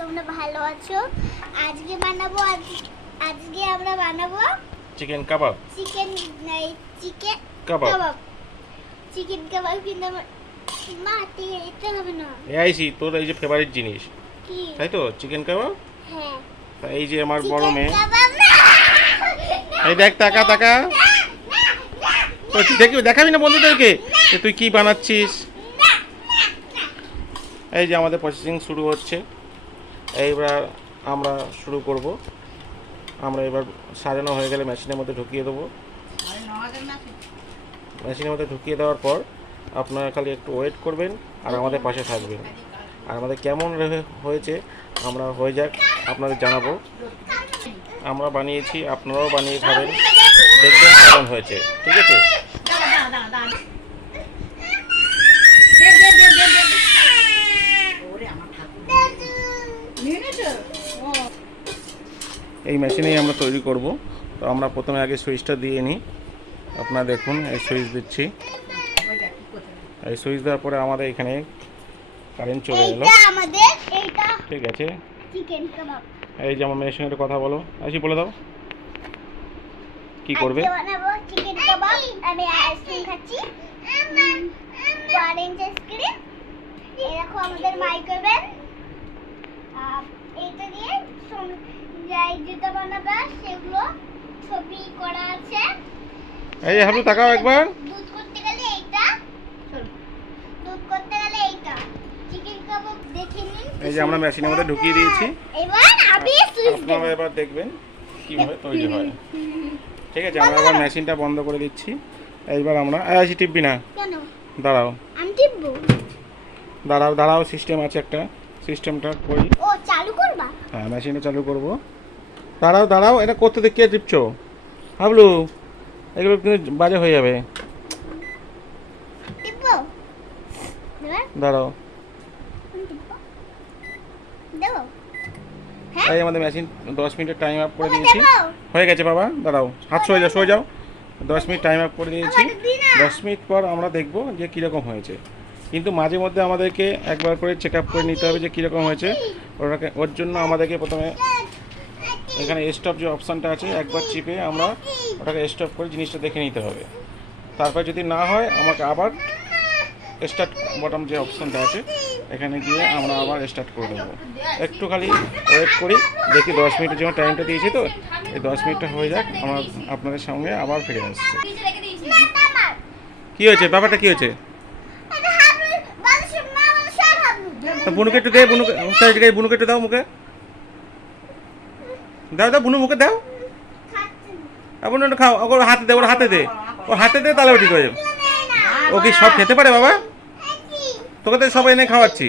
তোমরা ভালো আছো। আজকে আমরা বানাবো চিকেন কাবাব। চিকেন কাবাব। চিকেন কাবাব কিন্তু মা এটা হবে না। আইসি তোর এই যে ফেভারিট জিনিস, কি? তাই তো চিকেন কাবাব। হ্যাঁ, এই যে আমার বড় মেয়ে, কাবাব না। এই দেখ টাকা টাকা দেখি, দেখাবি না বন্ধুদেরকে যে তুই কি বানাচ্ছিস। এই যে আমাদের প্রসেসিং শুরু হচ্ছে, এইবার আমরা শুরু করব। আমরা এবার সাজানো হয়ে গেলে মেশিনের মধ্যে ঢুকিয়ে দেবো। মেশিনের মধ্যে ঢুকিয়ে দেওয়ার পর আপনারা খালি একটু ওয়েট করবেন আর আমাদের পাশে থাকবেন। আর আমাদের কেমন হয়েছে আমরা হয়ে যাক আপনাদের জানাবো। আমরা বানিয়েছি, আপনারাও বানিয়ে খাবেন, দেখবেন কেমন হয়েছে। ঠিক আছে? এই মেশিনেই আমরা তৈরি করব। তো আমরা প্রথমে আগে সুইচটা দিয়ে নিই। আপনারা দেখুন, এই সুইচ দিচ্ছি। এই সুইচ দেওয়ার পরে আমাদের এখানে কারেন্ট চলে এলো। ঠিক আছে, চিকেন কাবাব এই যে আমার মেয়ের সঙ্গে একটু কথা বলো। আসি বলে দাও কি করবে। আজকে বানাবো চিকেন কাবাব। আমি আইসক্রিম খাচ্ছি, অরেঞ্জ আইসক্রিম। এই দেখো আমাদের মাইক্রোওয়েভ, এইটা দিয়ে যাই যেটা বানাবে সেগুলো ছবি করা আছে। এই যে হাবলু তাকাও একবার। দুধ করতে গেলে এইটা, দুধ করতে গেলে এইটা। চিকেন কাবাব দেখে নিন। এই যে আমরা মেশিনের মধ্যে ঢুকিয়ে দিয়েছি। এবার আমি সুইচ দেব। আপনারা এবার দেখবেন কিভাবে তৈরি হয়। ঠিক আছে, আমরা এবার মেশিনটা বন্ধ করে দিচ্ছি। এইবার আমরা আসি, টিপবি না, কেন দাঁড়াও আমি টিপবো? দাঁড়াও দাঁড়াও, সিস্টেম আছে একটা, সিস্টেমটা করি। ও চালু করবা? হ্যাঁ, মেশিনটা চালু করব। দাঁড়াও দাঁড়াও, এটা করতে দেখে টিপছো হাবলু, এগুলো কিন্তু বাজে হয়ে যাবে। টিপবো? দেবা? দাঁড়াও। টিপবো? দেবো? এই আমাদের মেশিন 10 মিনিটের টাইম আপ করে ওকে, দিয়েছি। দেবো? হয়ে গেছে বাবা, দাঁড়াও, হাত সরে যাও, সরে যাও। 10 মিনিট টাইম আপ করে দিয়েছি। আবার দিই না। 10 মিনিট পর আমরা দেখব যে কীরকম হয়েছে। কিন্তু মাঝে মধ্যে আমাদেরকে একবার করে চেক আপ করে নিতে হবে যে কীরকম হয়েছে। ওর জন্য আমাদেরকে প্রথমে এখানে স্টপ যে অপশানটা আছে, একবার চিপে আমরা ওটাকে স্টপ করে জিনিসটা দেখে নিতে হবে। তারপর যদি না হয় আমাকে আবার স্টার্ট বটম যে অপশানটা আছে এখানে গিয়ে আমরা আবার স্টার্ট করে দেবো। একটু খালি ওয়েট করি, দেখি 10 মিনিটের জন্য টাইমটা দিয়েছি, তো এই 10 মিনিটটা হয়ে যাক, আমরা আপনাদের সঙ্গে আবার ফিরে আসছি। কী হয়েছে, ব্যাপারটা কী হয়েছে? তো বুনুকে একটু দে, বুনুকে বুনুকে একটু দাও, মুখে দাও, দাও বুনু মুখে দাও। বুনু একটু খাও, ওর হাতে দে, ওর হাতে দে, ওর হাতে দে, তাহলে ঠিক হয়ে যাবে। ও কি সব খেতে পারে বাবা? তোকে তো সবাই এনে খাওয়াচ্ছি।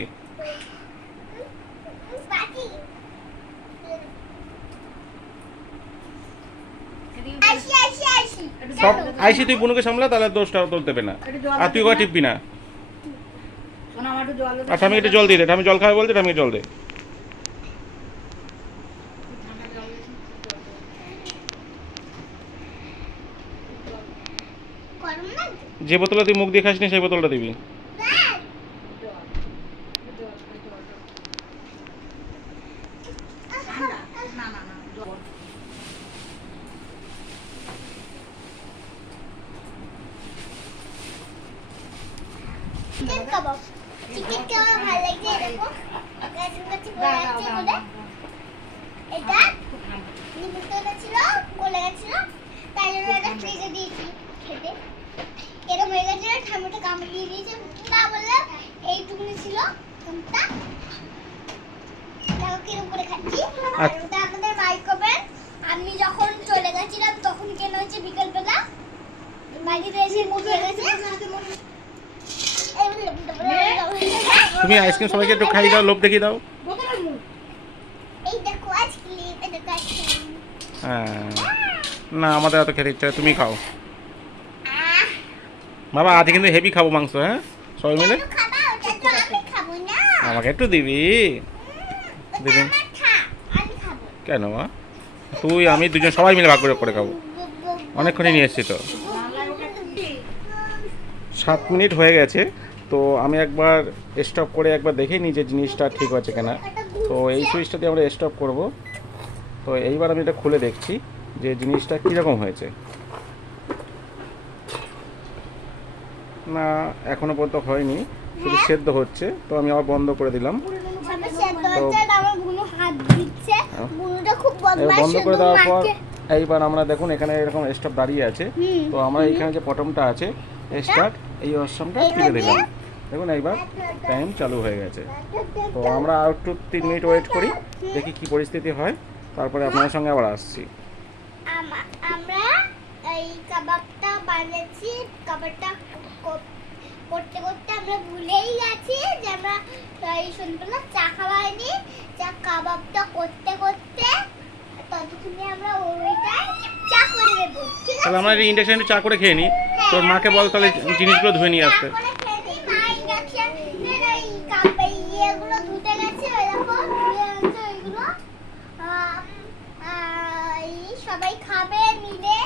সব আইসি, তুই বুনুকে সামলা, তাহলে দোষটা তোর দেবে না। আর তুই ওকে টিপবি না। আচ্ছা, আমি একটু জল দিয়ে দে, আমি জল খাওয়া বলতে আমি জল দে। যে বোতলে তুই মুখ দিয়ে খাসনি সেই বোতলটা দিবি। চিকেন কাবাব, চিকেন কাবাব ভালো লাগছে। দেখো কাছাকাছি করে আছে বলে এটা নিমন্ত্রণ ছিল, বলে গেছিল, তাই জন্য এটা ফ্রিজে দিয়েছি খেতে। এরকম হয়ে গেছে, ঠান্ডাটা কামড়ে দিয়ে দিয়েছে। না বললে এইটুকুনি ছিল কোনটা, দেখো কিরকম করে খাচ্ছি। আর ওটা আমাদের মাইক্রোওয়েভ। আমি যখন চলে গেছিলাম তখন কেন হয়েছে বিকেলবেলা, বাড়িতে এসে মুখে গেছে। তুমি আইসক্রিম সবাইকে একটু খাইয়ে দাও, লোভ দেখিয়ে দাও। এই দেখো আইসক্রিম, এই দেখো আইসক্রিম। হ্যাঁ, না আমাদের এত খেতে ইচ্ছা, তুমি খাও বাবা। আজ কিন্তু হেভি খাবো মাংস। হ্যাঁ, সবাই মিলে খাবা, ওটা তো আমি খাবো না। আমাকে একটু দিবি। দিবি আমি খাবো। কেন মা? তুই আমি দুজন সবাই মিলে ভাগ করে খাবো। অনেকক্ষণই নিয়ে এসছি তো। 7 মিনিট হয়ে গেছে, তো আমি একবার স্টপ করে একবার দেখে নিই যে জিনিসটা ঠিক আছে কিনা। তো এই সুইচটা দিয়ে আমরা স্টপ করব। তো এইবার আমি এটা খুলে দেখছি যে জিনিসটা কীরকম হয়েছে। না, এখনো পর্যন্ত হয়নি, শুধু সেদ্ধ হচ্ছে। তো আমি আবার বন্ধ করে দিলাম। বন্ধ করে দেওয়ার পর এইবার আমরা দেখুন এখানে এরকম স্টপ দাঁড়িয়ে আছে। তো আমরা এইখানে যে বটমটা আছে স্টার্ট, এই অপশনটা টিপে দিলাম। দেখুন এইবার টাইম চালু হয়ে গেছে। তো আমরা আর একটু 3 মিনিট ওয়েট করি, দেখি কি পরিস্থিতি হয়, তারপরে আপনাদের সঙ্গে আবার আসছি। আমরা এই কাবাবটা বানিয়েছি। কাবাবটা করতে করতে আমরা ভুলেই গেছি যে আমরা এই সন্ধ্যাবেলা চা খাওয়া হয়নি। চা কাবাবটা করতে করতে ততক্ষণে আমরা ওইটাই চা করে দেবো। ঠিক আছে, তাহলে আমরা ইন্ডাকশনে চা করে খেয়ে নিই। তোর মাকে বল তাহলে জিনিসগুলো ধুয়ে নিয়ে আসতে। এগুলো ধুতে গেছে, ওই দেখো ধুয়ে আনছে ওইগুলো। সবাই খাবে মিলে।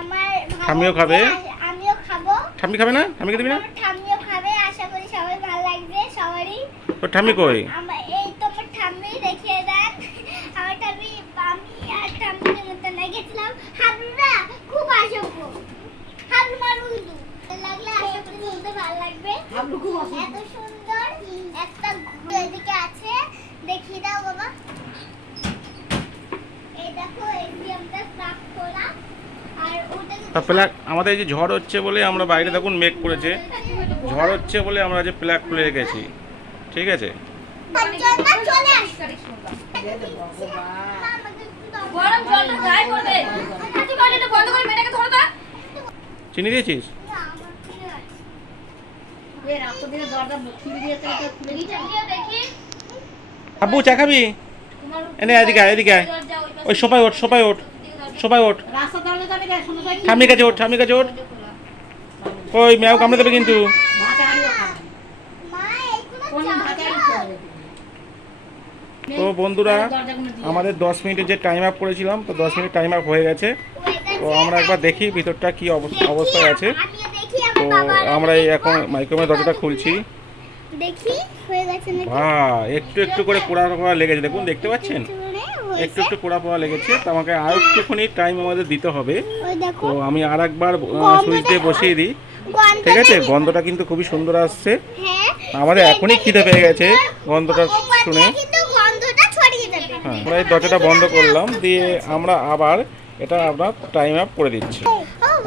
আমার ঠাম্মিও খাবে। আমিও খাবো। ঠাম্মি খাবে না? ঠাম্মিকে দিবি না? ঠাম্মিও খাবে, আশা করি সবাই ভালো লাগবে সবারই। তোর ঠাম্মি কই? এই তো আমার ঠাম্মি, দেখিয়ে দেন আমার ঠাম্মি। আমি আর ঠাম্মির মতো গেছিলাম হাবলুরা, খুব আসবো হাবলু মারু কিন্তু লাগলে আশা করি বলতে ভালো লাগবে। এত সুন্দর একটা ঘর এদিকে আছে, দেখিয়ে দাও বাবা। এই দেখো এই আমরা ক্রাফট করা। আর ওটা আমাদের এই যে ঝড় হচ্ছে বলে আমরা বাইরে দেখুন মেঘ করেছে, ঝড় হচ্ছে বলে আমরা যে প্লাগ খুলে রেখেছি। ঠিক আছে, চিনি দিয়েছিস? আব্বু চা খাবি? এনে এদিকে আয়, এদিকে আয়। ওই সোফায় ওঠ, সোফায় ওঠ, সোফায় ওঠ। ঠাম্মির কাছে ওঠ, ঠাম্মির কাছে ওঠ। ওই ম্যাও কামড়ে দেবে কিন্তু। তো বন্ধুরা, আমাদের 10 মিনিটের যে টাইম আপ করেছিলাম, তো 10 মিনিট টাইম আপ হয়ে গেছে। তো আমরা একবার দেখি ভিতরটা কি অবস্থায় আছে। তো আমরা এই এখন মাইক্রোওয়েভের দরজাটা খুলছি। দেখি হয়ে গেছে নাকি। বাহ, একটু একটু করে পোড়া পোড়া লেগেছে, দেখুন দেখতে পাচ্ছেন? একটু একটু পোড়া পোড়া লেগেছে। তো আমাকে আর একটুখানি টাইম আমাদের দিতে হবে। তো আমি আর একবার সুইচ দিয়ে বসিয়ে দিই। ঠিক আছে, গন্ধটা কিন্তু খুবই সুন্দর আসছে। আমাদের এখনই খিদে পেয়ে গেছে গন্ধটা শুনে। হ্যাঁ, আমরা এই দরজাটা বন্ধ করলাম, দিয়ে আমরা আবার এটা আমরা টাইম আপ করে দিচ্ছি।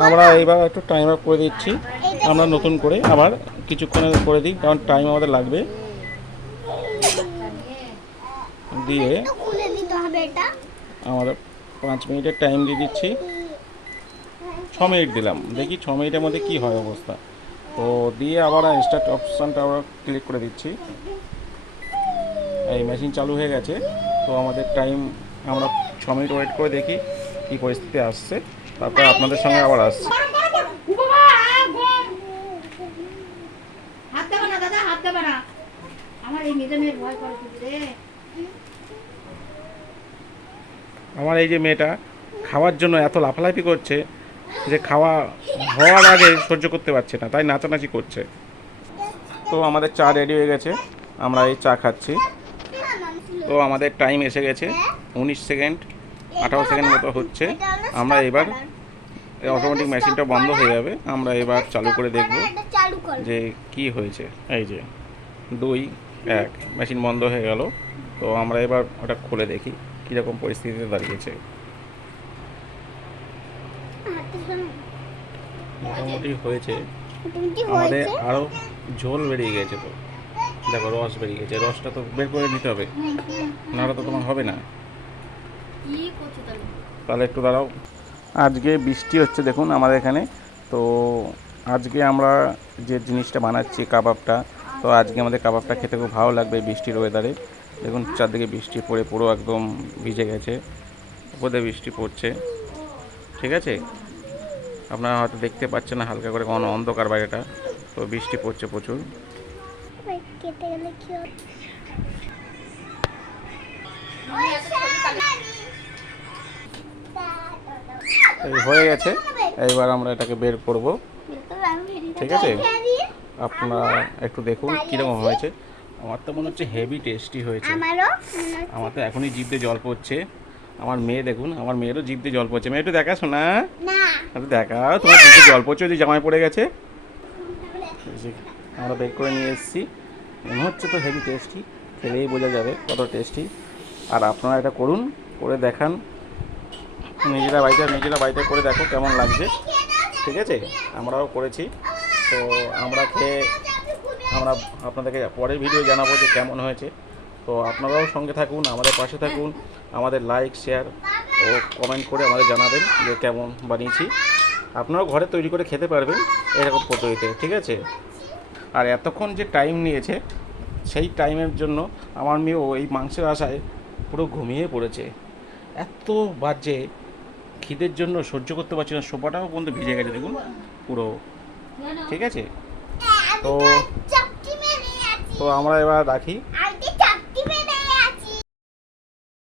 আমরা এইবার একটু টাইম আপ করে দিচ্ছি। আমরা নতুন করে আবার কিছুক্ষণের করে দিই, কারণ টাইম আমাদের লাগবে। দিয়ে আমরা 5 মিনিটের টাইম দিয়ে দিচ্ছি। 6 মিনিট দিলাম, দেখি 6 মিনিটের মধ্যে কি হয় অবস্থা। তো দিয়ে আবার স্টার্ট অপশানটা আবার ক্লিক করে দিচ্ছি। এই মেশিন চালু হয়ে গেছে। তো আমাদের টাইম আমরা 6 মিনিট ওয়েট করে দেখি কি পরিস্থিতি আসছে, তারপর আপনাদের সঙ্গে আবার আসছি। আমার এই যে মেয়েটা খাওয়ার জন্য এত লাফালাফি করছে যে খাওয়া হওয়ার আগে সহ্য করতে পারছে না, তাই নাচানাচি করছে। তো আমাদের চা রেডি হয়ে গেছে, আমরা এই চা খাচ্ছি। তো আমাদের টাইম এসে গেছে 19 সেকেন্ড 18 সেকেন্ড মতো হচ্ছে। আমরা এবার অটোমেটিক মেশিনটা বন্ধ হয়ে যাবে, আমরা এবার চালু করে দেখব যে কি হয়েছে। এই যে 2 1 মেশিন বন্ধ হয়ে গেল। তো আমরা এবার ওটা খুলে দেখি কীরকম পরিস্থিতিতে দাঁড়িয়েছে। মোটামুটি হয়েছে, আমাদের আরও ঝোল বেরিয়ে গেছে। তো দেখো রস বেরিয়ে গেছে, রসটা তো বের করে নিতে হবে, নাহলে তো তোমার হবে না। তাহলে একটু দাঁড়াও। আজকে বৃষ্টি হচ্ছে দেখুন আমাদের এখানে। তো আজকে আমরা যে জিনিসটা বানাচ্ছি কাবাবটা, তো আজকে আমাদের কাবাবটা খেতে খুব ভালো লাগবে বৃষ্টির ওয়েদারে। দেখুন চারদিকে বৃষ্টি পড়ে পুরো একদম ভিজে গেছে, উপরে বৃষ্টি পড়ছে। ঠিক আছে, আপনারা হয়তো দেখতে পাচ্ছেন না হালকা করে, কোন অন্ধকার বাইরেটা, তো বৃষ্টি পড়ছে প্রচুর। এই হয়ে গেছে, এইবার আমরা এটাকে বের করব। ঠিক আছে, আপনারা একটু দেখুন কীরকম হয়েছে। আমার তো মনে হচ্ছে হেভি টেস্টি হয়েছে। আমারও আমার তো এখনই জিভ দিয়ে জল পড়ছে। আমার মেয়ে দেখুন, আমার মেয়েরও জিভ দিয়ে জল পড়ছে। মেয়ে একটু দেখা শোনা, না একটু দেখাও তোমার জিভ দিয়ে জল পড়ছে, ওই যে জামাই পড়ে গেছে। এই যে আমরা বের করে নিয়ে এসেছি। মনে হচ্ছে তো হেভি টেস্টি, খেলেই বোঝা যাবে কত টেস্টি। আর আপনারা এটা করুন, করে দেখান, নিজেরা বাড়িতে করে দেখো কেমন লাগছে। ঠিক আছে, আমরাও করেছি। তো আমরা খেয়ে আমরা আপনাদেরকে পরের ভিডিও জানাবো যে কেমন হয়েছে। তো আপনারাও সঙ্গে থাকুন, আমাদের পাশে থাকুন, আমাদের লাইক শেয়ার ও কমেন্ট করে আমাদের জানাবেন যে কেমন বানিয়েছি। আপনারাও ঘরে তৈরি করে খেতে পারবেন এরকম পদ্ধতিতে। ঠিক আছে, আর এতক্ষণ যে টাইম নিয়েছে সেই টাইমের জন্য আমার মেয়েও এই মাংসের আশায় পুরো ঘুমিয়ে পড়েছে। এত বাজে খিদের জন্য সহ্য করতে পারছি না, সোফাটাও পর্যন্ত ভিজে গেছে দেখুন পুরো। ঠিক আছে, তো চাপটি মেরে আছি তো আমরা এবার রাখি।